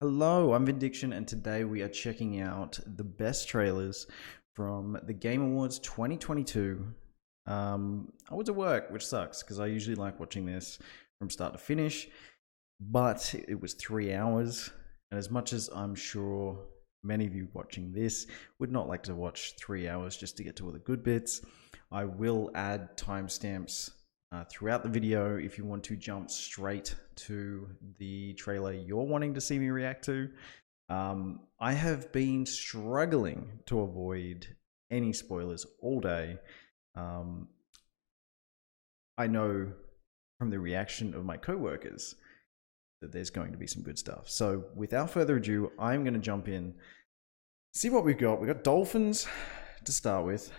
Hello, I'm Vindiction, and today we are checking out the best trailers from the Game Awards 2022. I was at work, which sucks because I usually like watching this from start to finish, but it was 3 hours, and as much as I'm sure many of you watching this would not like to watch 3 hours just to get to all the good bits, I will add timestamps throughout the video if you want to jump straight to the trailer you're wanting to see me react to. I have been struggling to avoid any spoilers all day. I know from the reaction of my co-workers that there's going to be some good stuff. So without further ado, I'm going to jump in, see what we've got. We've got Dolphins to start with,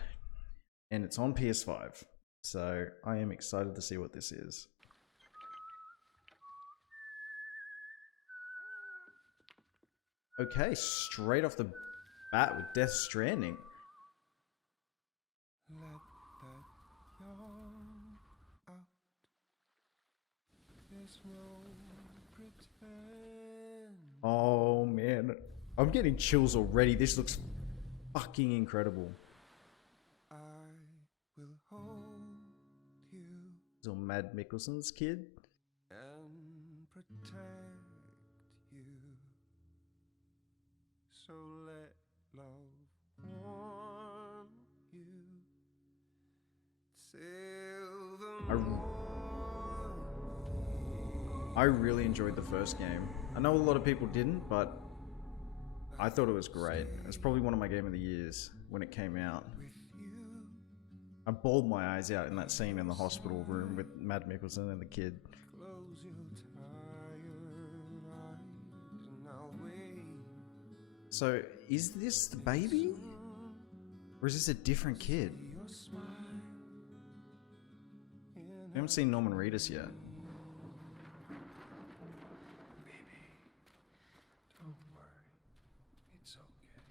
and it's on PS5. So I am excited to see what this is. Okay, straight off the bat with Death Stranding. Let that yawn out. There's no pretend. Oh man, I'm getting chills already. This looks fucking incredible. I will hold you This is all Mad Mikkelsen's kid. and protect you. So let love warm you till the morning. I really enjoyed the first game. I know a lot of people didn't, but I thought it was great. It's probably one of my game of the years when it came out. I bawled my eyes out in that scene in the hospital room with Mad Mikkelsen and the kid. Close your tired eyes and I'll wait. So, is this the baby? Or is this a different kid? Your smile We haven't seen Norman Reedus yet. baby. Don't worry. It's okay.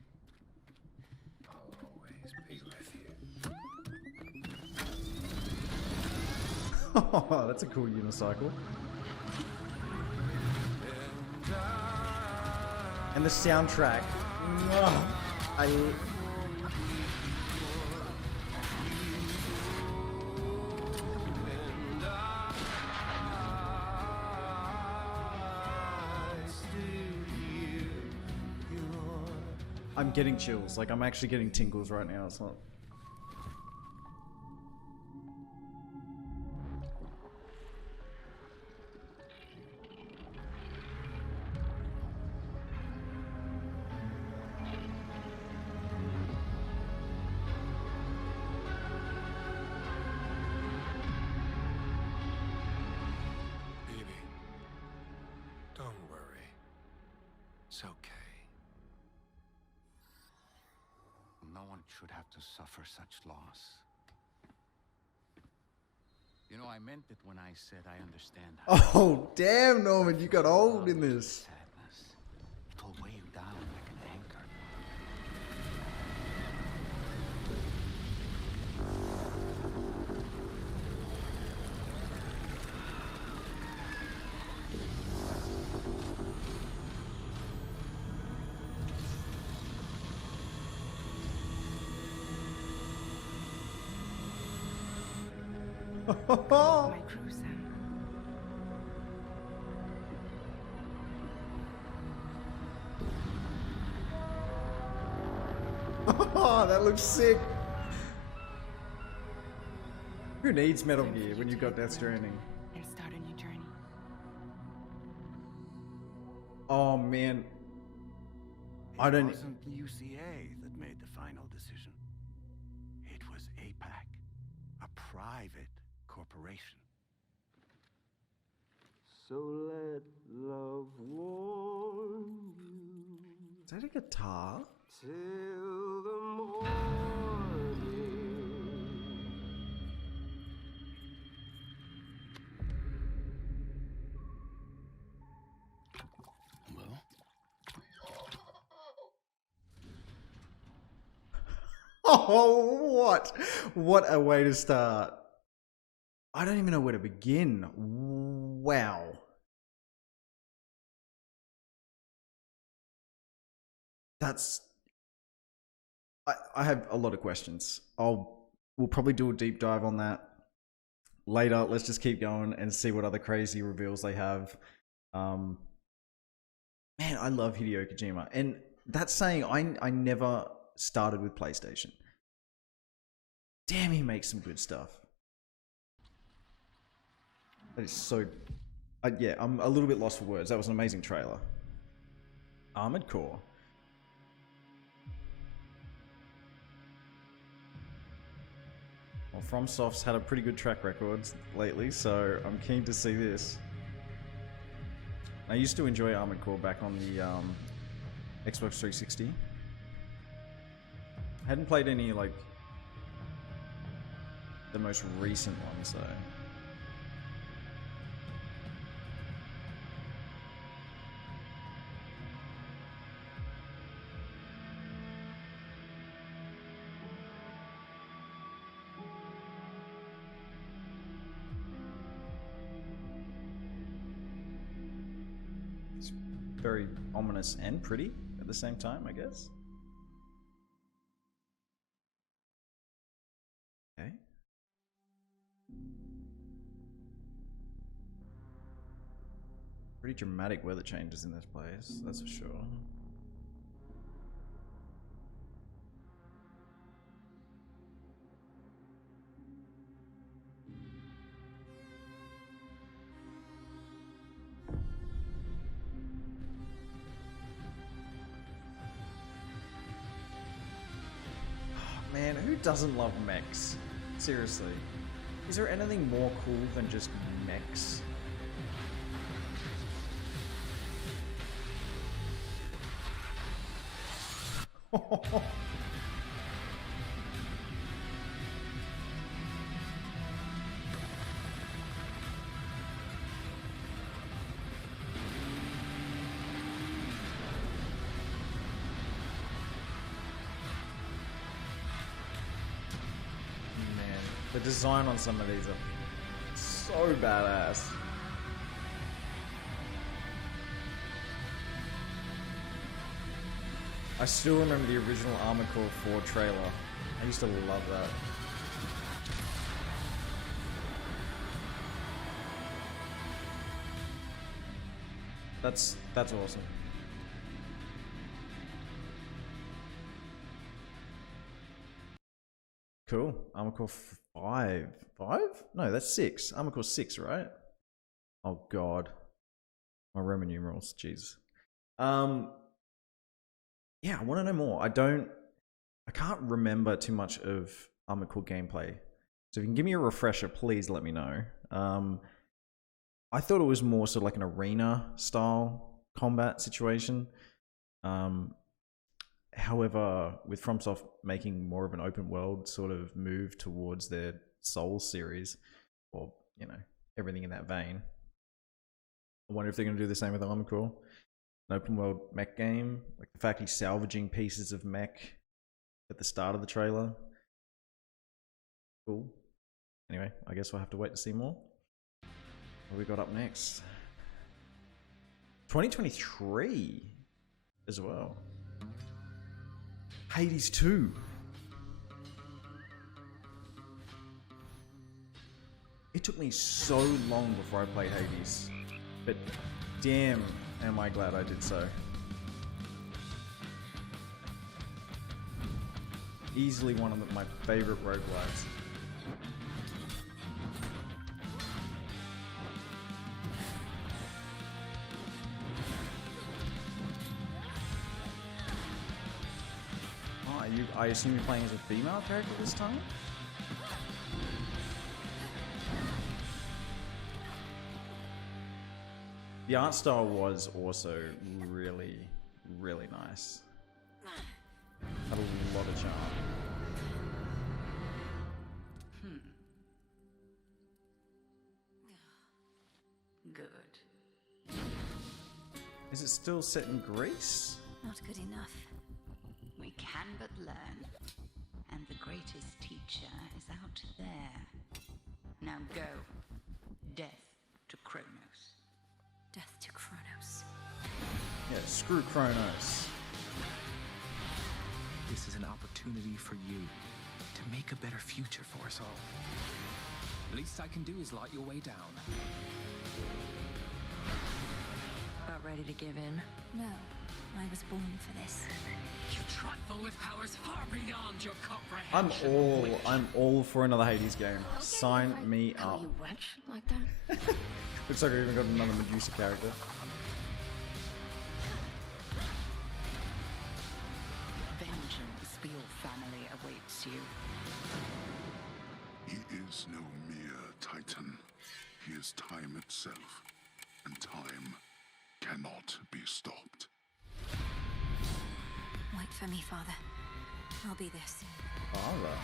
I'll always be with you. Oh, that's a cool unicycle. And the soundtrack. I'm getting chills. Like, I'm actually getting tingles right now. It's not. Baby, don't worry. It's okay. No one should have to suffer such loss. You know, I meant it when I said I understand how Oh, damn, Norman, you got old in this. sadness. It'll weigh you down like an anchor. My crew, Sam. Oh, that looks sick. Who needs Metal Time for Gear you when to you've got leave Death the Stranding? mountain and start a new journey. Oh man, I It don't. wasn't the UCA that made the final decision. It was APAC, a private corporation. So let love warm you Is that a guitar? till the morning. Well, Oh, what? What a way to start. I don't even know where to begin. Wow. that's I have a lot of questions. We'll probably do a deep dive on that later. Let's just keep going and see what other crazy reveals they have. Man, I love Hideo Kojima, and that's saying I never started with PlayStation. Damn, he makes some good stuff. That is so... yeah, I'm a little bit lost for words. That was an amazing trailer. Armored Core. Well, FromSoft's had a pretty good track record lately, so I'm keen to see this. I used to enjoy Armored Core back on the Xbox 360. I hadn't played any, like, the most recent ones, though. It's very ominous and pretty at the same time, I guess. Okay. Pretty dramatic weather changes in this place, that's for sure. Man, who doesn't love mechs? Seriously. Is there anything more cool than just mechs? The design on some of these are so badass. I still remember the original Armoured Core 4 trailer. I used to love that. That's awesome. Cool. Armoured Core 5. 5? No, that's 6. Armoured Core 6, right? Oh god. My Roman numerals, jeez. Yeah, I want to know more. I can't remember too much of Armoured Core gameplay. So if you can give me a refresher, please let me know. I thought it was more sort of like an arena style combat situation. However, with FromSoft making more of an open world sort of move towards their Soul series, or, you know, everything in that vein, I wonder if they're going to do the same with Armoured Core. An open world mech game, like the fact he's salvaging pieces of mech at the start of the trailer. Cool. Anyway, I guess we'll have to wait to see more. What we got up next? 2023 as well. Hades 2. It took me so long before I played Hades, but damn, am I glad I did so. Easily one of my favorite roguelikes. I assume you're playing as a female character this time? The art style was also really, really nice. Had a lot of charm. Good. Is it still set in Greece? Not good enough. We can but learn. And the greatest teacher is out there. Now go. Death to Kronos. Death to Kronos. Yeah, screw Kronos. This is an opportunity for you to make a better future for us all. Least I can do is light your way down. About ready to give in? No, I was born for this. You trifle with powers far beyond your comprehension. I'm all for another Hades game. Sign me Call up. you wench like that? Looks like I even got another Medusa character. Vengeance for your family awaits you. He is no mere titan. He is time itself, and time cannot be stopped. Wait for me, Father. I'll be there soon. Alright.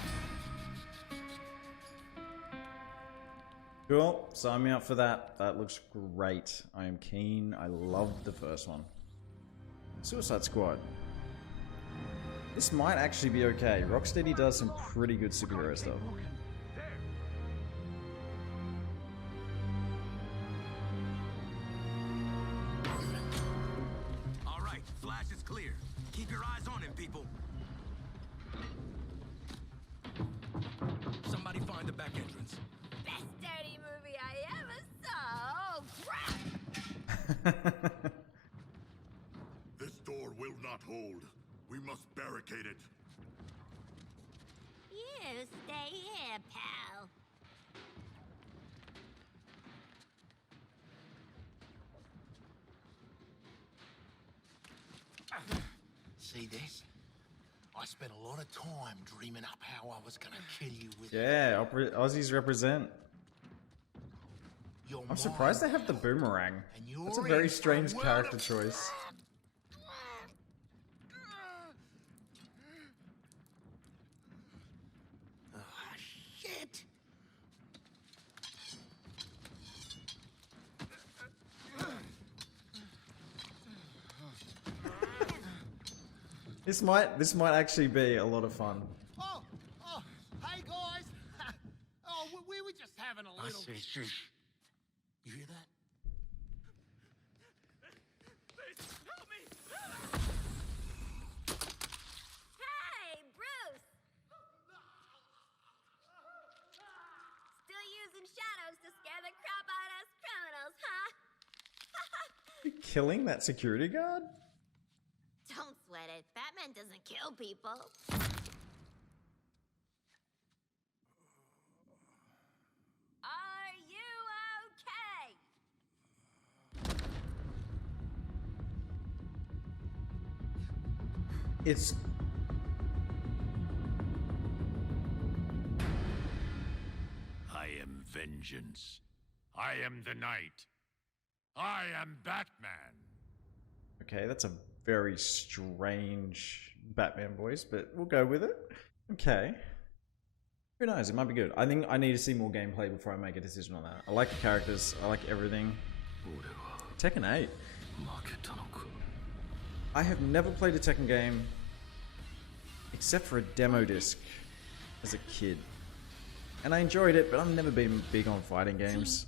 Cool. Sign me up for that. That looks great. I am keen. I loved the first one. Suicide Squad. This might actually be okay. Rocksteady does some pretty good superhero stuff. All right, Flash is clear. Keep your eyes on him, people. Somebody find the back entrance. Best dirty movie I ever saw! Oh, crap! This door will not hold. We must barricade it. You stay here, pal. See this? I spent a lot of time dreaming up how I was gonna kill you with Yeah, Aussies represent. your I'm surprised they have the mind, boomerang. and you're That's a in very for a strange world character of- choice. Ah, shit! This might actually be a lot of fun. Oh, hey guys! Oh, we were just having a little. I see. Shush. You hear that? Hey, Bruce! Still using shadows to scare the crap out of us criminals, huh? Killing that security guard? Don't sweat it. Batman doesn't kill people. Are you okay? It's I am vengeance. I am the night. I am Batman. okay. That's a very strange Batman voice, but we'll go with it. Okay. Who knows? It might be good. I think I need to see more gameplay before I make a decision on that. I like the characters. I like everything. Tekken 8. I have never played a Tekken game except for a demo disc as a kid. And I enjoyed it, but I've never been big on fighting games.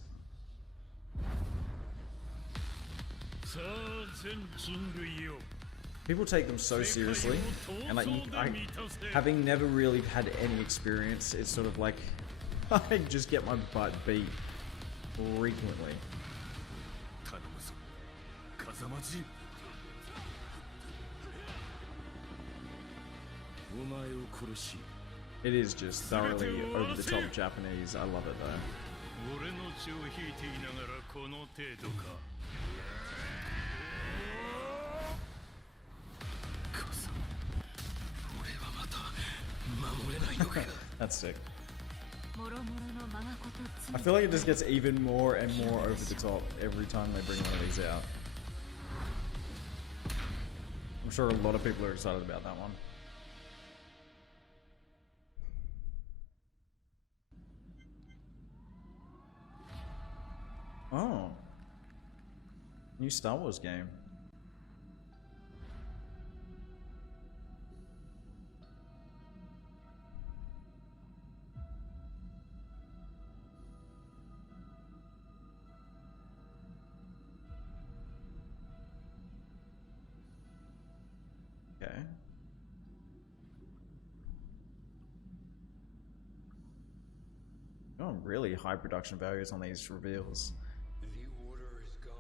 People take them so seriously, and like, having never really had any experience, it's sort of like I just get my butt beat frequently. It is just thoroughly over the top Japanese. I love it though. That's sick. I feel like it just gets even more and more over the top every time they bring one of these out. I'm sure a lot of people are excited about that one. Oh. New Star Wars game. Okay. Oh, really high production values on these reveals. The order is gone.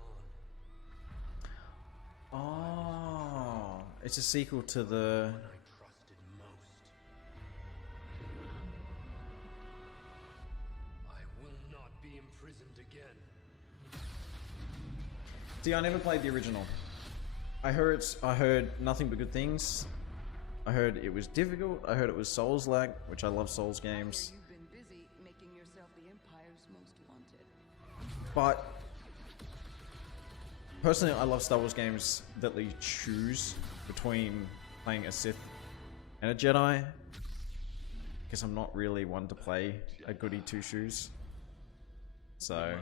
Oh, it's a sequel to the... I trusted most. I will not be imprisoned again. See, I never played the original. I heard nothing but good things. I heard it was difficult. I heard it was Souls-like, which I love Souls games. You've been busy making yourself the Empire's most wanted. But personally, I love Star Wars games that let you choose between playing a Sith and a Jedi, because I'm not really one to play a goody two-shoes. So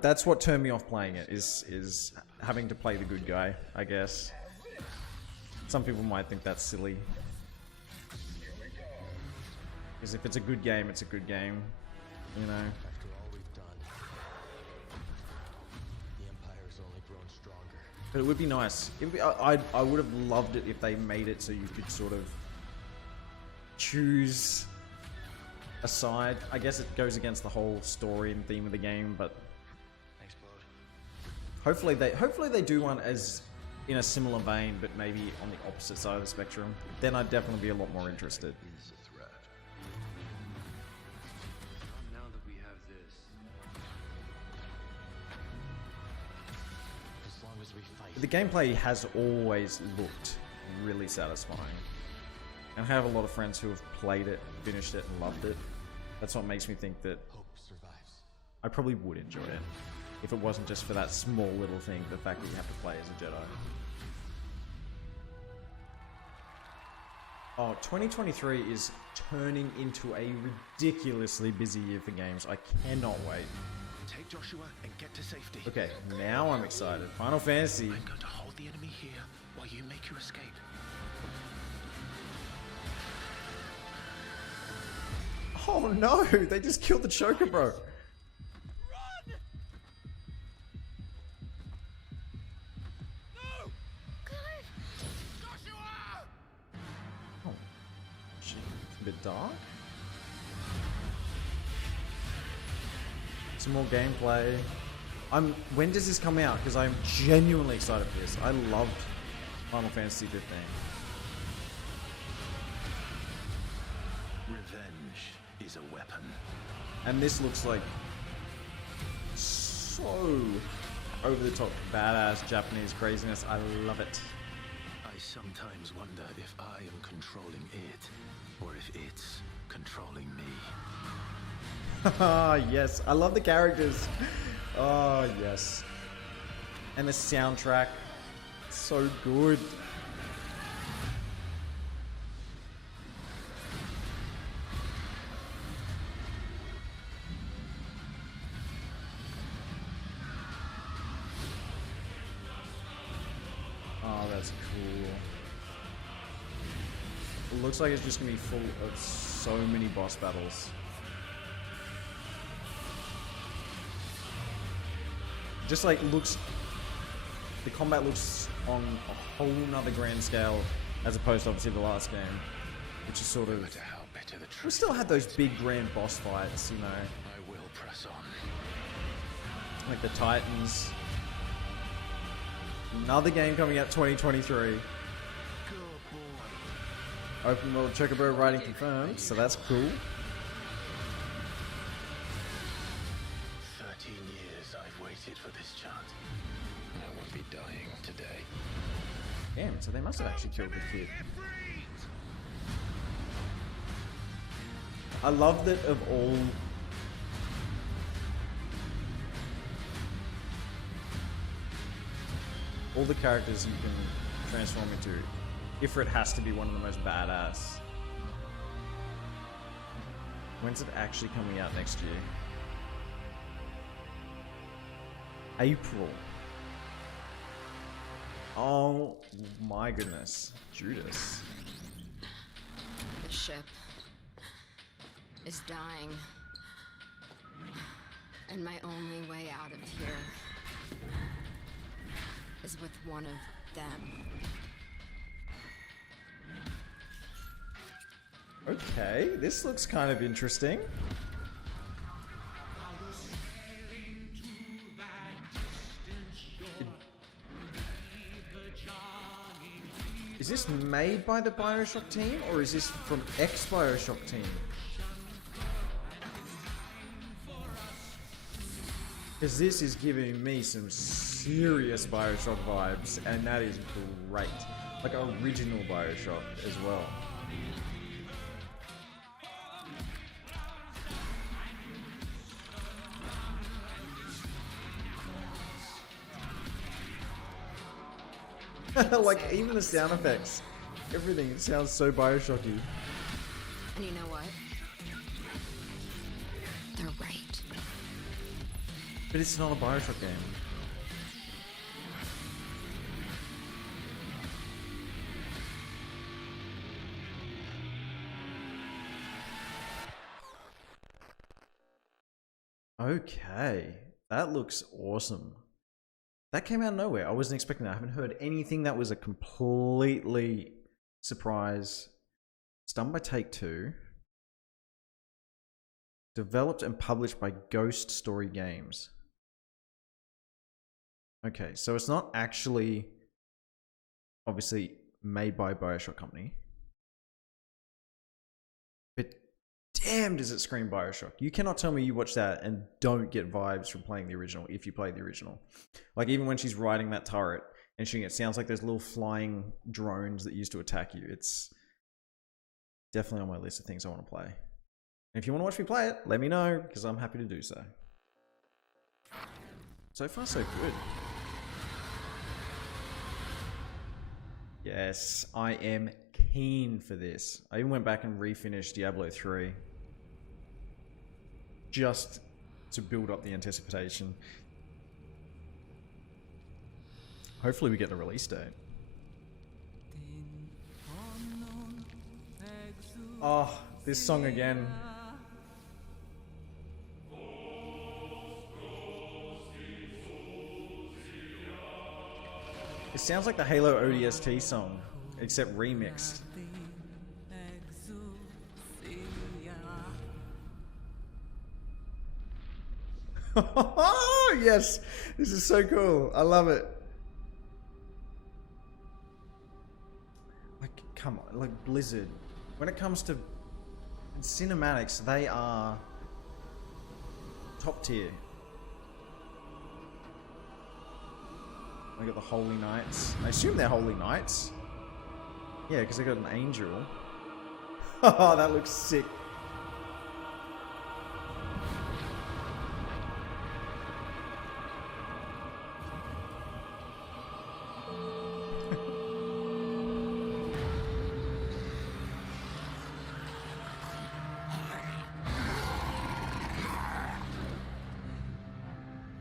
that's what turned me off playing it, is having to play the good guy, I guess. Some people might think that's silly, because if it's a good game, it's a good game, you know. After all we've done, the Empire's only grown stronger. But it would be nice. I would have loved it if they made it so you could sort of choose a side. I guess it goes against the whole story and theme of the game, but hopefully they do one as in a similar vein, but maybe on the opposite side of the spectrum. Then I'd definitely be a lot more interested. Is a threat. Not now that we have this. As long as we fight. The gameplay has always looked really satisfying. And I have a lot of friends who have played it, finished it, and loved it. That's what makes me think that Hope survives. I probably would enjoy it if it wasn't just for that small little thing, the fact that you have to play as a Jedi. Oh, 2023 is turning into a ridiculously busy year for games. I cannot wait. Take Joshua and get to safety. Okay, now I'm excited. Final Fantasy. I'm going to hold the enemy here while you make your escape. Oh no, they just killed the Chocobo. A bit dark. Some more gameplay. When does this come out? Because I'm genuinely excited for this. I loved Final Fantasy 15. Revenge is a weapon. And this looks like so over the top badass Japanese craziness. I love it. I sometimes wonder if I am controlling it, or if it's controlling me. Ah, yes. I love the characters. Oh, yes. And the soundtrack. So good. Oh, that's cool. It looks like it's just gonna be full of so many boss battles. Just like looks, the combat looks on a whole nother grand scale as opposed to obviously the last game, which is sort of, we still had those big grand boss fights, you know. I will press on. Like the Titans. Another game coming out 2023. Open world Chocobo riding confirmed, so that's cool. 13 years I've waited for this chance. I won't be dying today. Damn, so they must have actually killed the kid. I love that of all the characters you can transform into, Ifrit has to be one of the most badass. When's it actually coming out next year? April. Oh my goodness. Judas. The ship is dying. And my only way out of here is with one of them. Okay, this looks kind of interesting. Is this made by the Bioshock team, or is this from ex-Bioshock team? Because this is giving me some serious Bioshock vibes, and that is great. Like original Bioshock as well. Like even the sound effects, everything, it sounds so Bioshocky. And you know what? They're right. But it's not a Bioshock game. Okay, that looks awesome. That came out of nowhere. I wasn't expecting that. I haven't heard anything that was a completely surprise. It's done by Take-Two. Developed and published by Ghost Story Games. Okay, so it's not actually obviously made by Bioshock Company. But damn, does it scream Bioshock. You cannot tell me you watch that and don't get vibes from playing the original if you play the original. Like even when she's riding that turret and shooting, it sounds like those little flying drones that used to attack you. It's definitely on my list of things I want to play. And if you want to watch me play it, let me know, because I'm happy to do so. So far, so good. Yes, I am keen for this. I even went back and refinished Diablo 3. Just to build up the anticipation. Hopefully we get the release date. Oh, this song again. It sounds like the Halo ODST song, except remixed. Oh, yes! This is so cool. I love it. Like, come on. Like, Blizzard. When it comes to cinematics, they are top tier. They got the Holy Knights. I assume they're Holy Knights. Yeah, because they got an angel. Oh, that looks sick.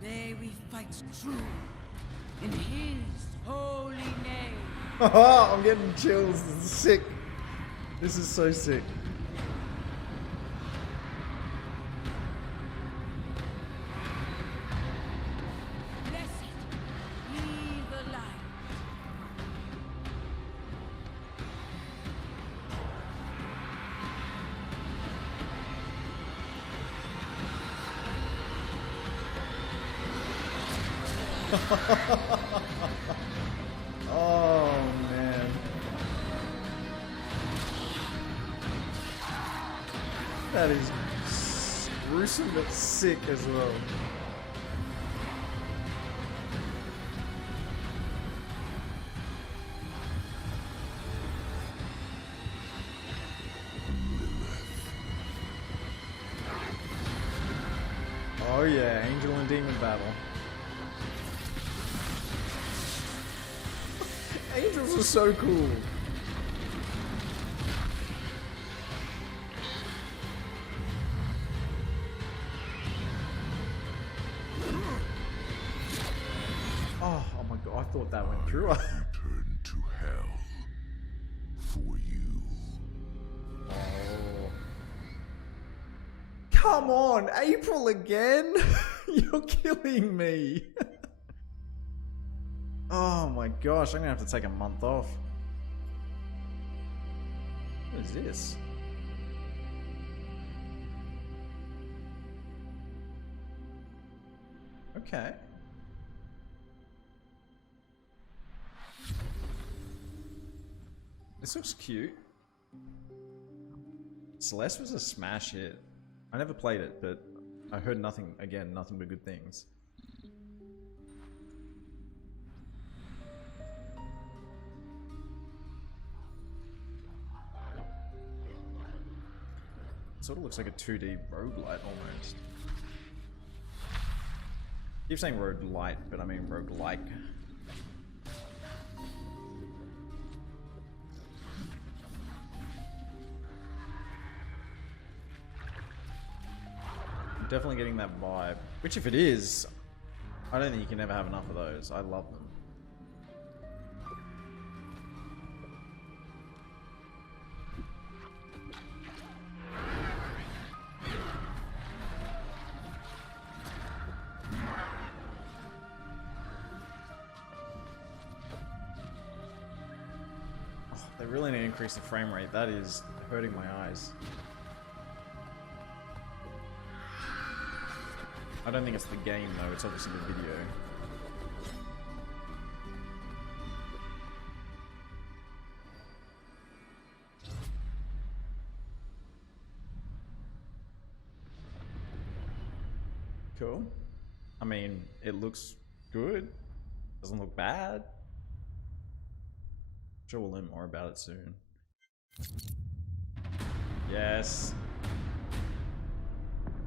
May we fight true in his holy name. I'm getting chills. This is sick. This is so sick. Blessed be the light. Oh man, that is gruesome but sick as well. Oh yeah, angel and demon battle. Angels are so cool. Oh my god, I thought that went through. Return to hell for you. Oh. Come on, April again? You're killing me. Oh my gosh, I'm gonna have to take a month off. What is this? Okay. This looks cute. Celeste was a smash hit. I never played it, but I heard nothing but good things. Sort of looks like a 2D roguelite almost. I keep saying roguelite, but I mean roguelike. I'm definitely getting that vibe. Which if it is, I don't think you can ever have enough of those. I love them. They really need to increase the frame rate. That is hurting my eyes. I don't think it's the game though, it's obviously the video. Cool. I mean, it looks good. Doesn't look bad. Sure we'll learn more about it soon. Yes.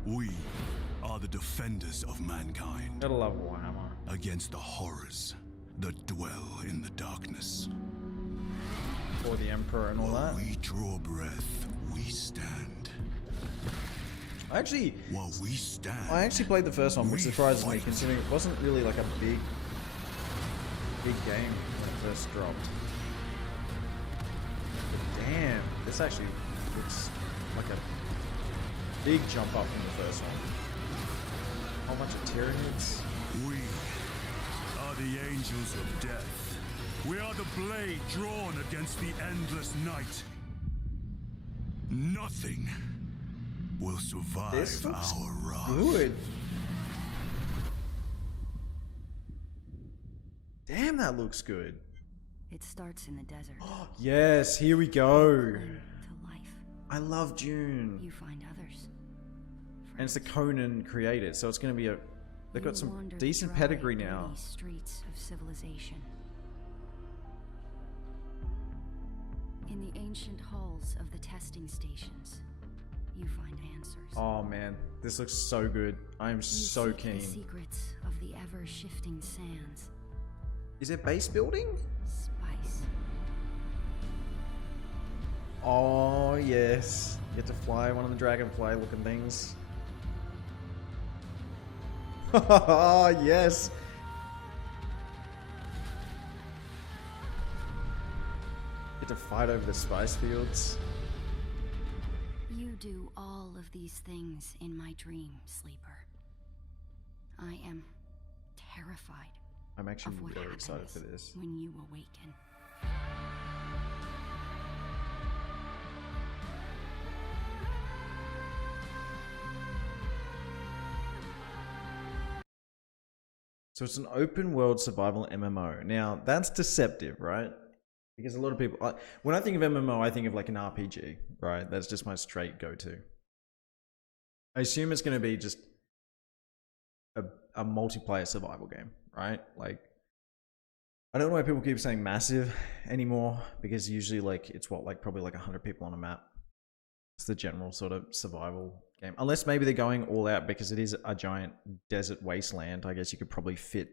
We are the defenders of mankind. Gotta love Warhammer. Against the horrors that dwell in the darkness. For the Emperor and all that. We draw breath, we stand. I actually played the first one, which surprises me considering it wasn't really like a big game when it first dropped. Damn, this actually looks like a big jump up from the first one. A whole bunch of Tyranids. We are the angels of death. We are the blade drawn against the endless night. Nothing will survive this looks our wrath. Good. Damn, that looks good. It starts in the desert. Yes, here we go. To life. I love Dune. You find others. And it's the Conan created, so it's going to be a... They've got some decent pedigree now. Streets of civilization. In the ancient halls of the testing stations, you find answers. Oh man, this looks so good. I am so keen. The secrets of the ever-shifting sands. Is it base building? Spice. Oh yes. You get to fly one of the dragonfly looking things. Oh yes. Get to fight over the spice fields. You do all of these things in my dream, sleeper. I am terrified. I'm actually of what really excited happens for this. When you awaken. So it's an open world survival MMO. Now that's deceptive, right? Because a lot of people, when I think of MMO, I think of like an RPG, right? That's just my straight go-to. I assume it's going to be just a multiplayer survival game, right? Like, I don't know why people keep saying massive anymore, because usually like it's what, like probably like 100 people on a map. It's the general sort of survival game. Unless maybe they're going all out because it is a giant desert wasteland. I guess you could probably fit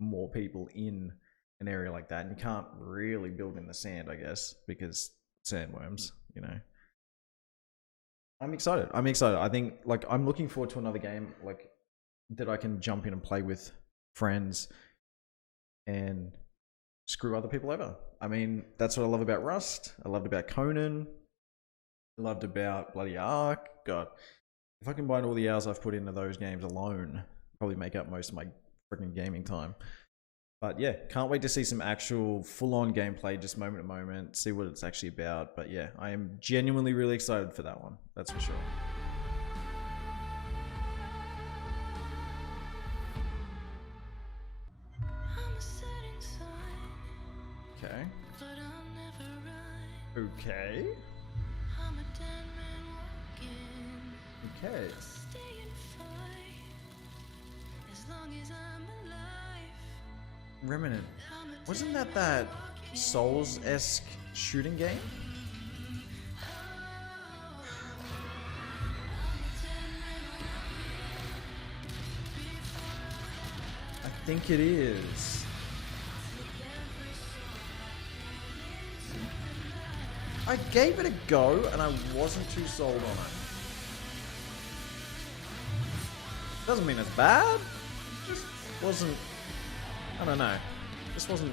more people in an area like that. And you can't really build in the sand, I guess, because sandworms, you know. I'm excited. I'm excited. I think like I'm looking forward to another game like that I can jump in and play with friends and screw other people over. I mean, that's what I love about Rust. I loved about Conan. I loved about bloody Ark. God, if I combine all the hours I've put into those games alone, probably make up most of my freaking gaming time. But yeah, can't wait to see some actual full-on gameplay, just moment to moment, see what it's actually about. But yeah, I am genuinely really excited for that one. That's for sure. I'm a setting sun, Okay. but I'll never run. Okay. Okay. Remnant. Wasn't that Souls-esque shooting game? I think it is. I gave it a go and I wasn't too sold on it. Doesn't mean it's bad. It just wasn't. I don't know. This wasn't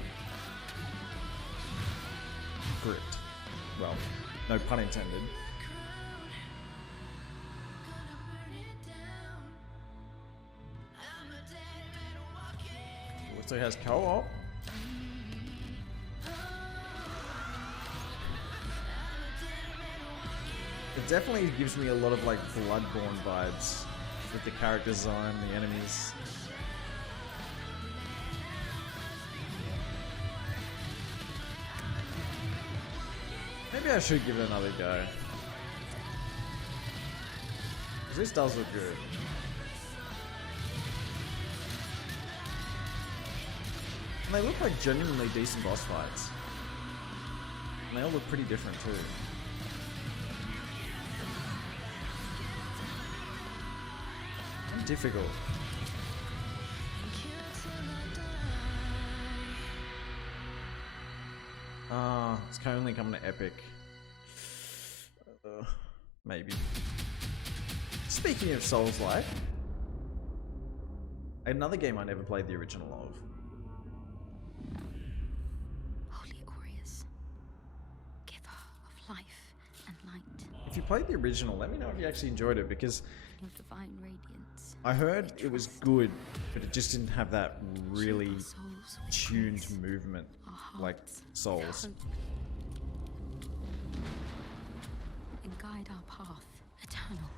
gripped. Well, no pun intended. Looks like it has co-op. It definitely gives me a lot of like Bloodborne vibes with the character design, the enemies. Maybe I should give it another go. 'Cause this does look good. And they look like genuinely decent boss fights. And they all look pretty different too. And difficult. It's only coming to Epic. Maybe. Speaking of Souls-like, another game I never played the original of. Holy Aureus, giver of life and light. If you played the original, let me know if you actually enjoyed it, because Your divine radiance. I heard it was good, but it just didn't have that really tuned movement like Souls. And guide our path, eternal.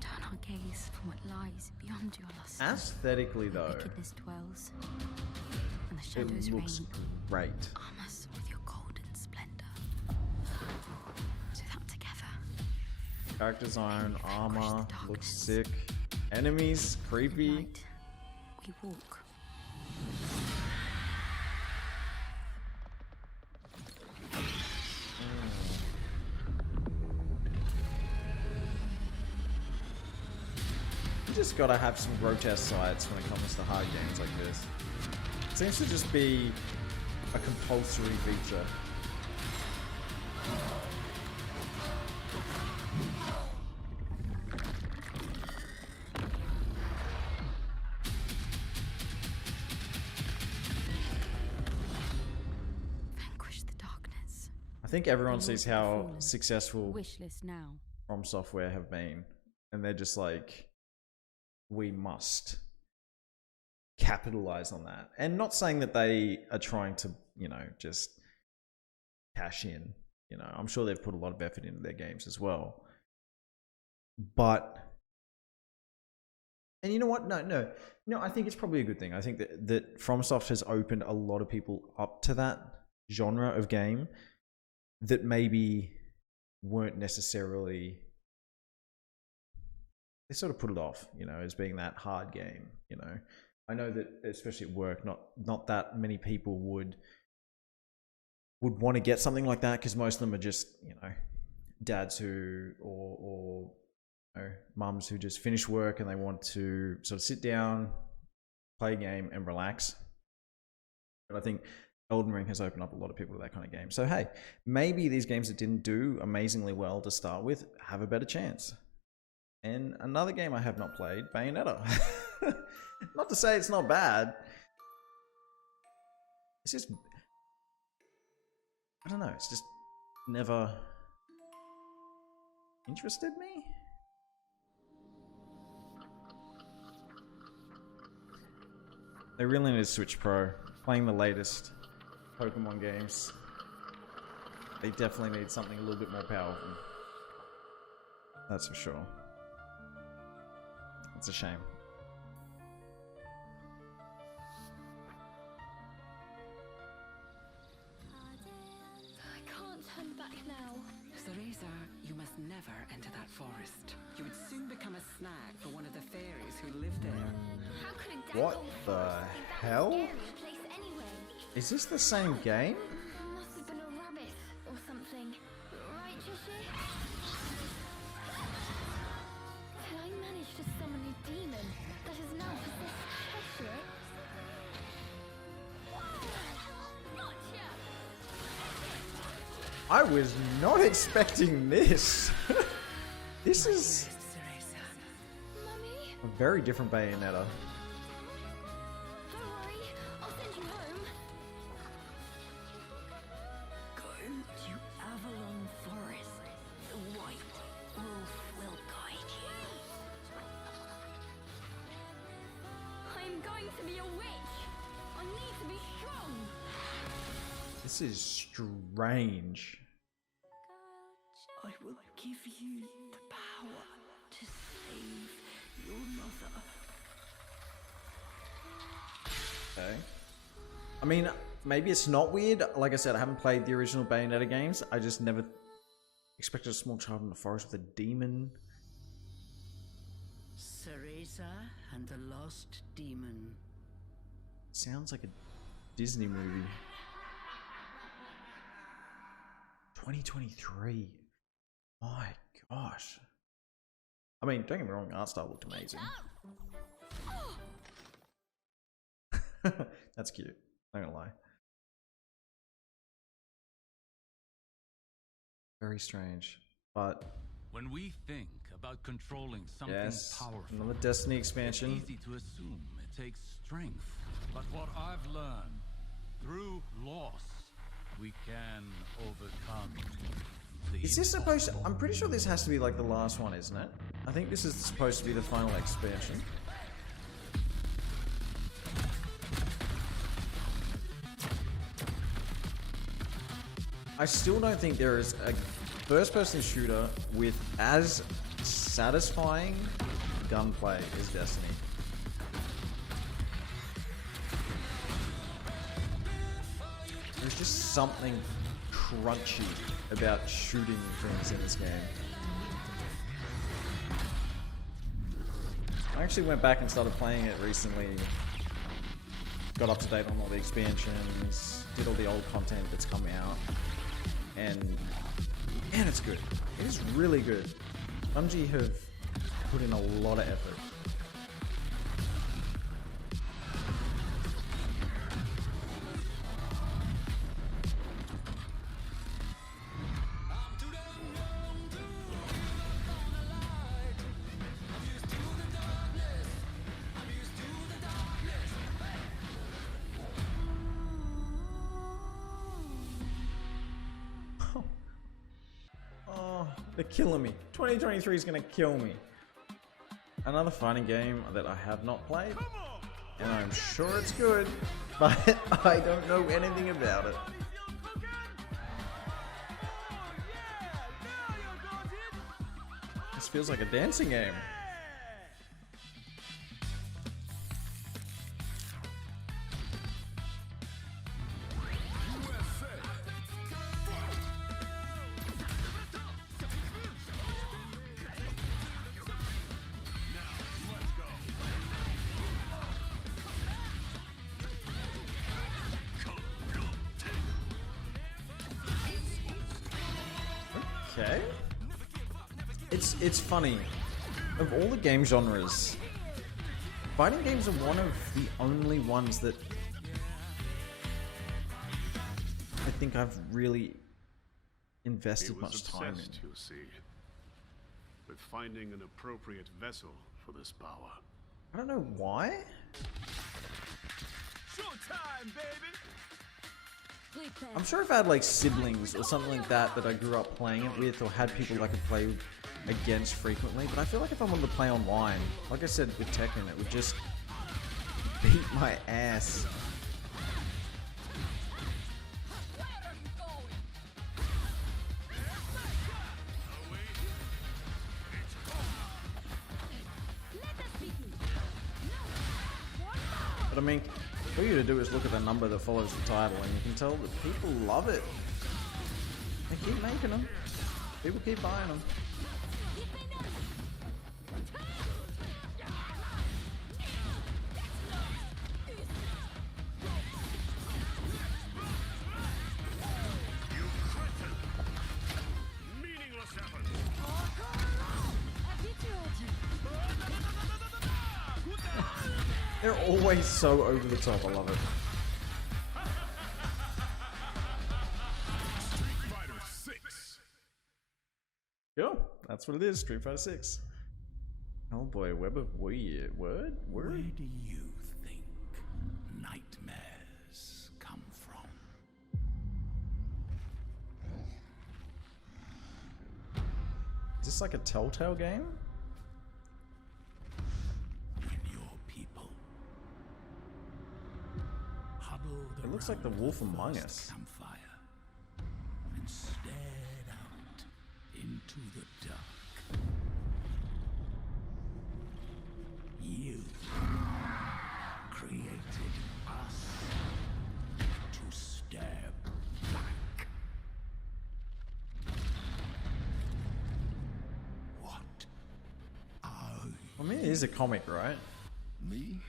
Turn our gaze from what lies beyond your lust. Aesthetically though, Wickedness dwells, and the it shadows looks reign. great. Arm us with your golden splendor, so that together Character design, armor, looks sick. Enemies, creepy. night we walk. You just gotta have some grotesque sides when it comes to hard games like this. It seems to just be a compulsory feature. Vanquish the darkness. I think everyone The sees Lord of the how Fallen. successful Wish list now. From Software have been, and they're just like, we must capitalize on that. And not saying that they are trying to, you know, just cash in. You know, I'm sure they've put a lot of effort into their games as well. But, and you know what? No, I think it's probably a good thing. I think that FromSoft has opened a lot of people up to that genre of game that maybe weren't necessarily, they sort of put it off, you know, as being that hard game. You know, I know that especially at work, not that many people would want to get something like that, because most of them are just, you know, dads who or you know, mums who just finish work and they want to sort of sit down, play a game and relax. But I think Elden Ring has opened up a lot of people to that kind of game. So hey, maybe these games that didn't do amazingly well to start with have a better chance. And another game I have not played, Baenetta. Not to say it's not bad. It's just, I don't know, it's just never interested me. They really need to Switch Pro. Playing the latest Pokemon games, they definitely need something a little bit more powerful. That's for sure. It's a shame. never enter that forest. You would soon become a snack for one of the fairies who live there. How could a What the hell? Is this the same game? Must have been a rabbit or something. Right, Cheshire? Did I manage to summon a demon that has now possessed Cheshire? Gotcha! I was not expecting this. This is a very different Bayonetta. Don't worry, I'll send you home. Go to Avalon Forest. The White Wolf will guide you. I'm going to be a witch. I need to be strong. This is strange. I will give you the power to save your mother. Okay. I mean, maybe it's not weird. Like I said, I haven't played the original Bayonetta games. I just never expected a small child in the forest with a demon. Cereza and the Lost Demon. Sounds like a Disney movie. 2023. My gosh. I mean, don't get me wrong, art style looked amazing. That's cute. Not gonna lie. Very strange, but When we think about controlling something yes, powerful, another Destiny expansion. it's easy to assume it takes strength. But what I've learned, through loss, we can overcome. Is this supposed to, I'm pretty sure this has to be like the last one, isn't it? I think this is supposed to be the final expansion. I still don't think there is a first-person shooter with as satisfying gunplay as Destiny. There's just something crunchy about shooting things in this game. I actually went back and started playing it recently. Got up to date on all the expansions, did all the old content that's come out, and man, it's good. It is really good. Bungie have put in a lot of effort. They're killing me. 2023 is gonna kill me. Another fighting game that I have not played, and I'm sure it's good, but I don't know anything about it. This feels like a dancing game. Okay. It's funny. Of all the game genres, fighting games are one of the only ones that I think I've really invested much time in. You see, with finding an appropriate vessel for this power. I don't know why. Showtime, baby! I'm sure if I had like siblings or something like that that I grew up playing it with, or had people I could play against frequently, but I feel like if I wanted to play online, like I said with Tekken, it would just beat my ass. But I mean, all you to do is look at the number that follows the title, and you can tell that people love it. They keep making them. People keep buying them. They're always so over the top. I love it. Street Fighter VI. Cool. That's what it is. Street Fighter 6. Hellboy Web of Wyrd. Word? Where do you think nightmares come from? Is this like a Telltale game? When your people huddled It looks like the around Wolf the Among first Us. campfire and stared out into the dark. You created us to stare back. What are you? I mean, it is a comic, right? Me?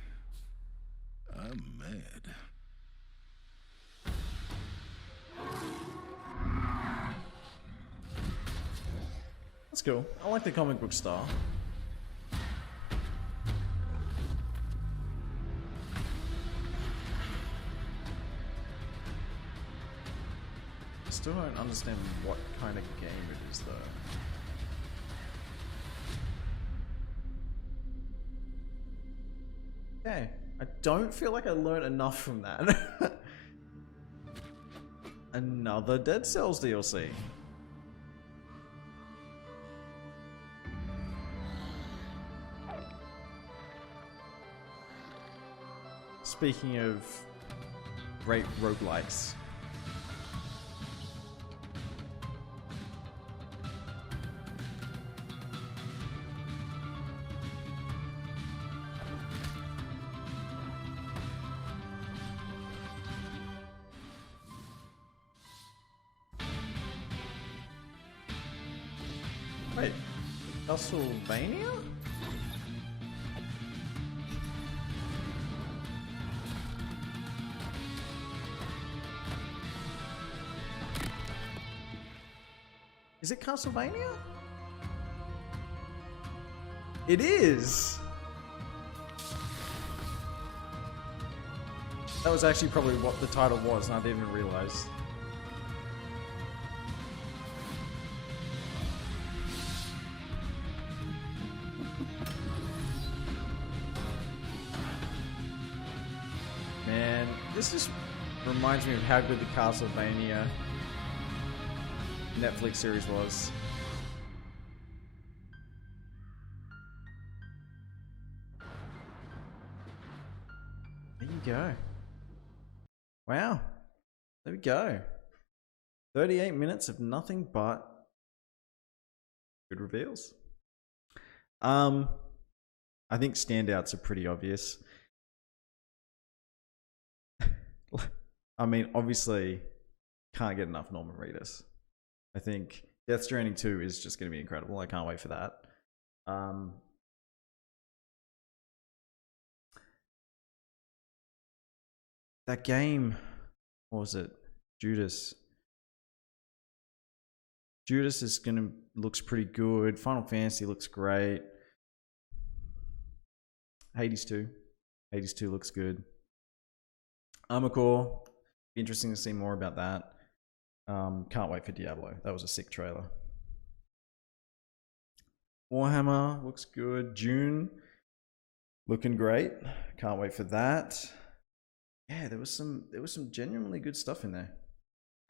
I'm mad. That's cool. I like the comic book style. Still don't understand what kind of game it is, though. Okay, I don't feel like I learned enough from that. Another Dead Cells DLC. Speaking of great roguelikes. Wait, Castlevania? Is it Castlevania? It is! That was actually probably what the title was, and I didn't even realize. Man, this just reminds me of how good the Castlevania Netflix series was. There you go. Wow. There we go. 38 minutes of nothing but good reveals. I think standouts are pretty obvious. I mean, obviously, can't get enough Norman Reedus. I think Death Stranding 2 is just going to be incredible. I can't wait for that. That game, what was it? Judas. Judas is looks pretty good. Final Fantasy looks great. Hades 2. Hades 2 looks good. Armoured Core. Be interesting to see more about that. Can't wait for Diablo. That was a sick trailer. Warhammer looks good. Dune looking great. Can't wait for that. Yeah, there was some genuinely good stuff in there.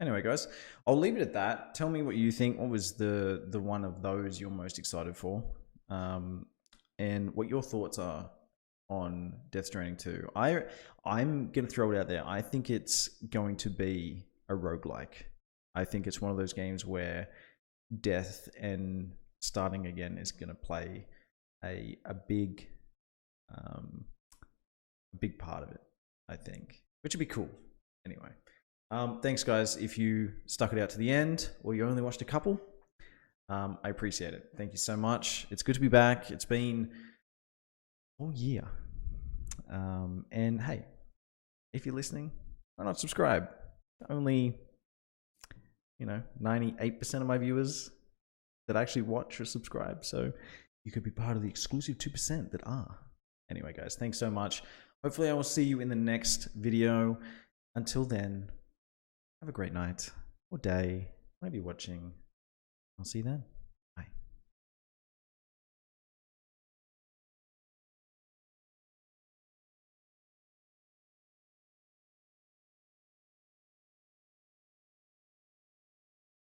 Anyway, guys, I'll leave it at that. Tell me what you think. What was the one of those you're most excited for? And what your thoughts are on Death Stranding 2. I'm going to throw it out there. I think it's going to be a roguelike. I think it's one of those games where death and starting again is going to play a big part of it, I think, which would be cool. Anyway, thanks guys. If you stuck it out to the end or you only watched a couple, I appreciate it. Thank you so much. It's good to be back. It's been all year. And hey, if you're listening, why not subscribe? Only, 98% of my viewers that actually watch or subscribe. So you could be part of the exclusive 2% that are. Anyway, guys, thanks so much. Hopefully I will see you in the next video. Until then, have a great night or day, whenever you're watching. I'll see you then.